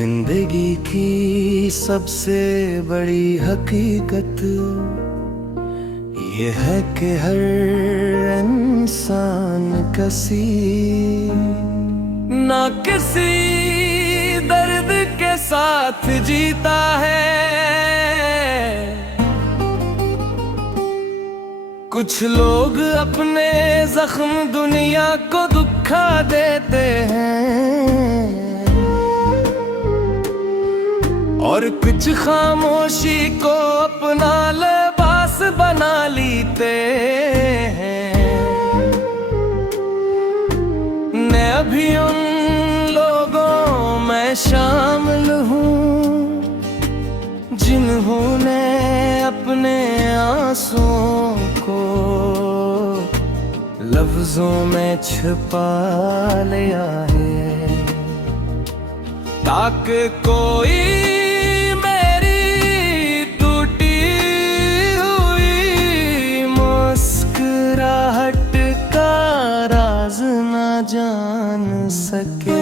जिंदगी की सबसे बड़ी हकीकत ये है कि हर इंसान किसी ना किसी दर्द के साथ जीता है। कुछ लोग अपने जख्म दुनिया को दुखा देते हैं और कुछ खामोशी को अपना लिबास बना लेते हैं। मैं अभी उन लोगों में शामिल हूँ जिन्होंने अपने आंसुओं को लफ्जों में छिपा लिया है ताकि कोई जान सके।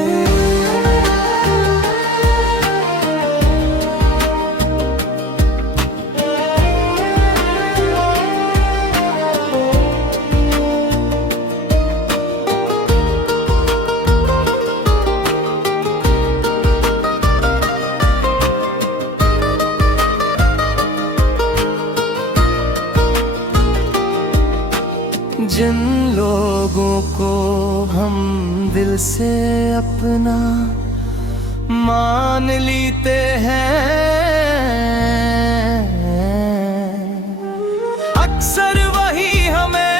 जिन लोगों को हम दिल से अपना मान लेते हैं अक्सर वही हमें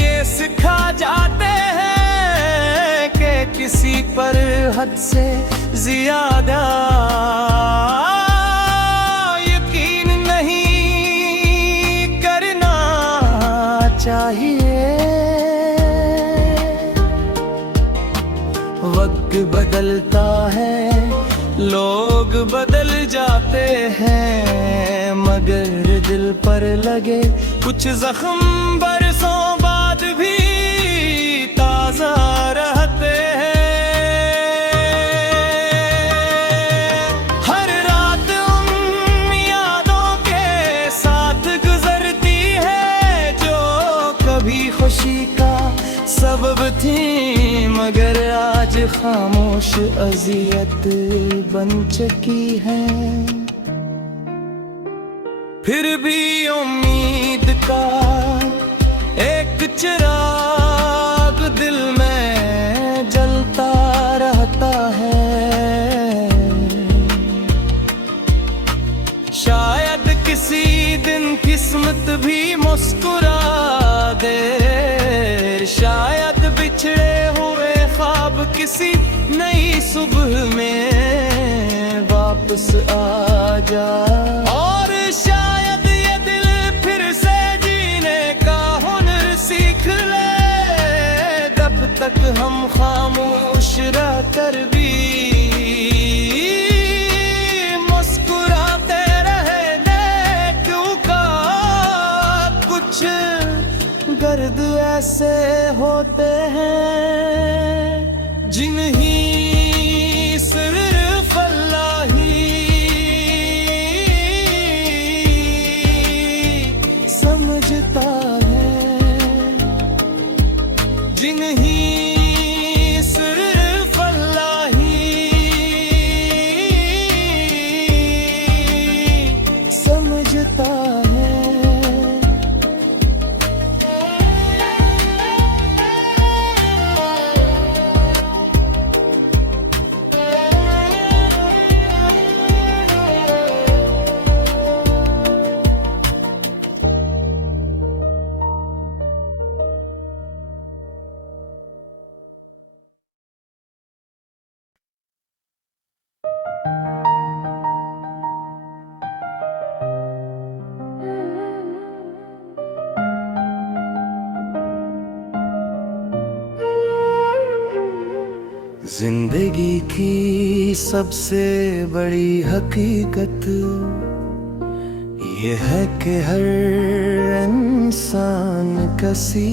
ये सिखा जाते हैं कि किसी पर हद से ज्यादा यकीन नहीं करना चाहिए। वक्त बदलता है, लोग बदल जाते हैं, मगर दिल पर लगे कुछ जख्म बरसों बाद भी ताजा रहते हैं। हर रात उन यादों के साथ गुजरती है जो कभी खुशी का सबब थी मगर आज खामोश अजियत बन चुकी है। फिर भी उम्मीद का एक चिराग दिल में जलता रहता है। शायद किसी दिन किस्मत भी मुस्कुरा दे, शायद बिछड़े हुए ख्वाब किसी नई सुबह में वापस आ जाए और शायद ये दिल फिर से जीने का हुनर सीख ले। जब तक हम खामोश रहकर भी मुस्कुराते रहने क्योंकि कुछ गर्द ऐसे होते हैं जिन्हीं सिर्फ अल्लाह ही समझता है, जिन्हीं सिर्फ अल्लाह ही समझता है। जिंदगी की सबसे बड़ी हकीकत ये है कि हर इंसान किसी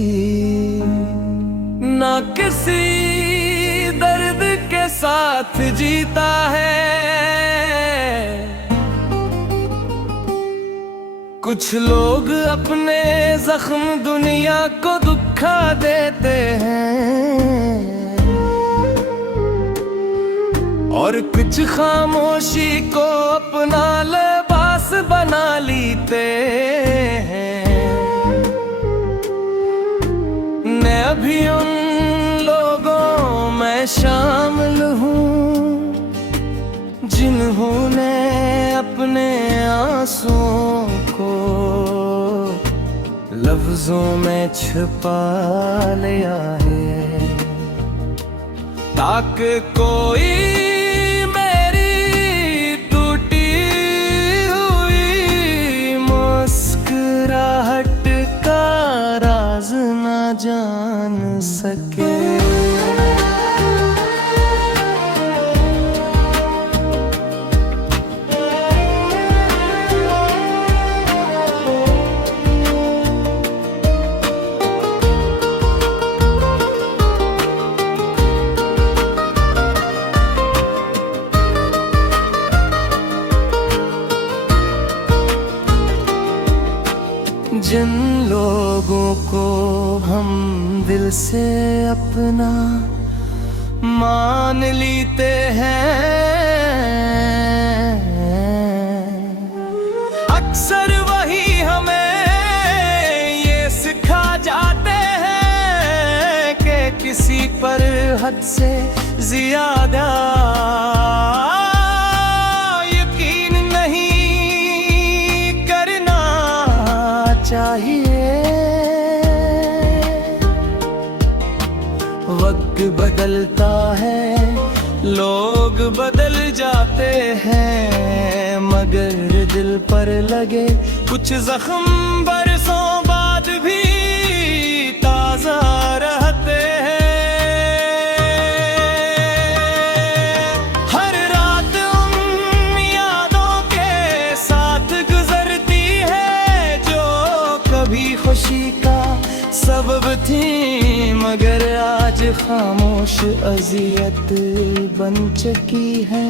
ना किसी दर्द के साथ जीता है। कुछ लोग अपने जख्म दुनिया को दुखा देते हैं, और कुछ खामोशी को अपना लिबास बना लेते हैं। मैं अभी उन लोगों में शामिल हूँ जिन्होंने अपने आंसुओं को लफ्जों में छिपा लिया है, ताकि कोई मेरी टूटी हुई मुस्कुराहट का राज न जान सके। जिन लोगों को हम दिल से अपना मान लेते हैं, अक्सर वही हमें ये सिखा जाते हैं कि किसी पर हद से ज्यादा चाहिए। वक्त बदलता है, लोग बदल जाते हैं, मगर दिल पर लगे कुछ जख्म बरसों बाद भी ताजा रहते हैं। हर रात उन यादों के साथ गुजरती है जो कभी खुशी का सबब थी, मगर आज खामोश अजियत बन चुकी है।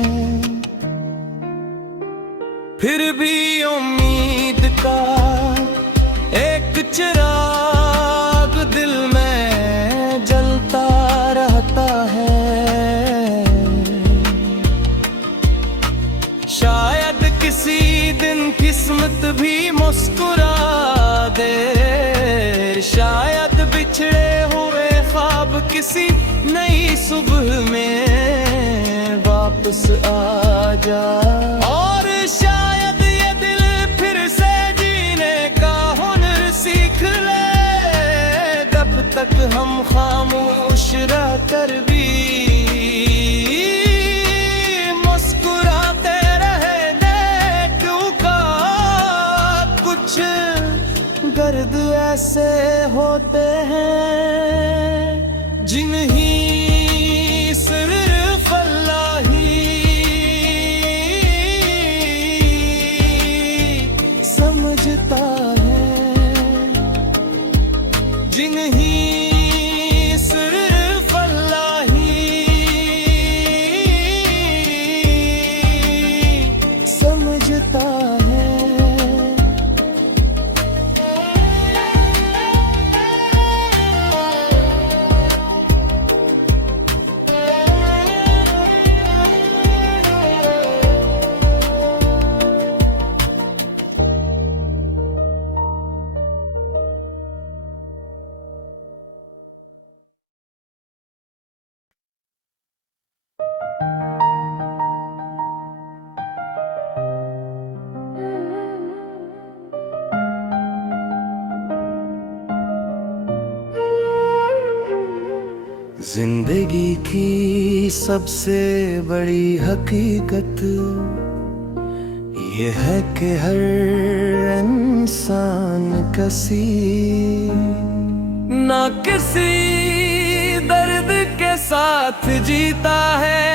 फिर भी उम्मीद का एक चिराग दिल में जलता रहता है। शायद किसी दिन किस्मत भी मुस्कुरा दे, शायद बिछड़े हुए ख्वाब किसी नई सुबह में वापस आ जाए, और शायद ये दिल फिर से जीने का हुनर सीख ले। तब तक हम खामोश रह कर भी मुस्कुराते रहने, क्योंकि कुछ दर्द ऐसे होते हैं जिन्हीं सिर्फ अल्लाह ही समझता है, जिन्हीं सिर्फ अल्लाह ही समझता है। जिंदगी की सबसे बड़ी हकीकत ये है कि हर इंसान किसी ना किसी दर्द के साथ जीता है।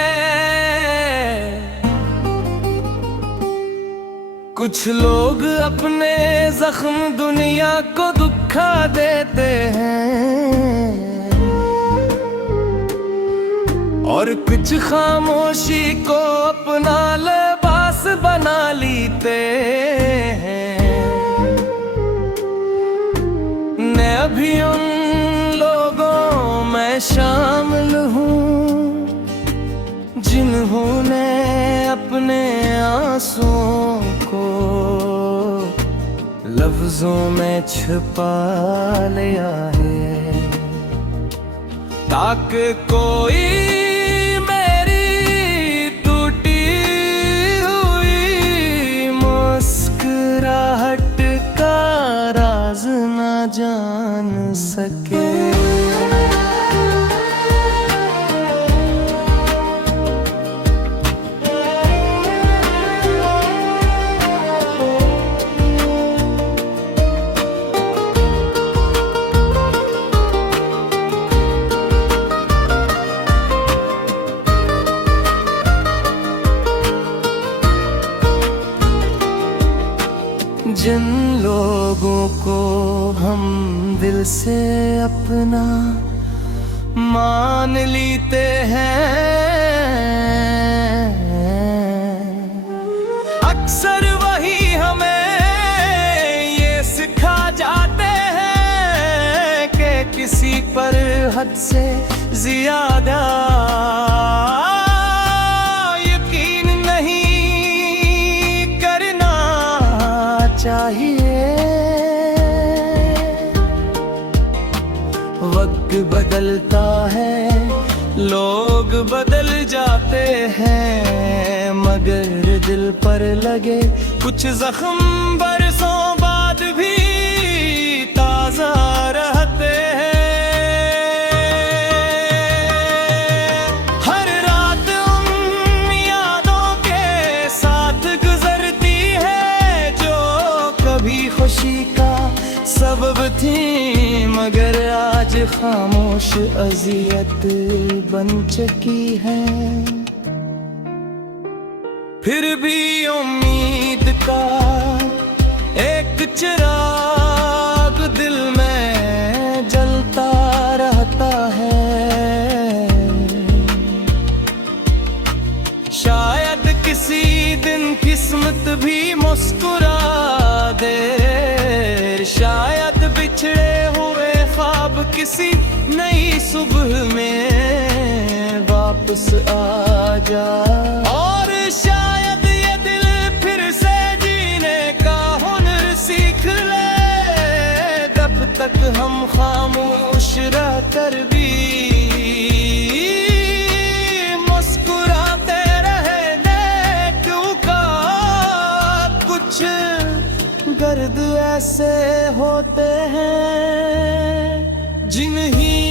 कुछ लोग अपने जख्म दुनिया को दुखा देते हैं, और कुछ खामोशी को अपना लिबास बना लेते हैं। मैं अभी उन लोगों में शामिल हूँ जिन्होंने अपने आंसुओं को लफ्जों में छुपा लिया है, ताकि कोई मेरी टूटी हुई मुस्कुराहट का राज न जान सके। जिन लोगों को हम दिल से अपना मान लेते हैं, अक्सर वही हमें ये सिखा जाते हैं कि किसी पर हद से ज्यादा चाहिए। वक्त बदलता है, लोग बदल जाते हैं, मगर दिल पर लगे कुछ जख्म बरसों बाद भी ताजा रहते हैं। हर रात उन यादों के साथ गुजरती है जो कभी खुशी का सबब थी, मगर आज खामोश अजियत बन चुकी है। फिर भी उम्मीद का एक चिराग दिल में जलता रहता है। शायद किसी दिन किस्मत भी मुस्कुरा दे, शायद बिछड़े हुए ख्वाब किसी नई सुबह में वापस आ जाए। और शायद ये दिल फिर से जीने का हुनर सीख ले, तब तक हम खामोश रहकर भी मुस्कुराते रहने, क्योंकि कुछ दर्द ऐसे होते हैं जिन्हीं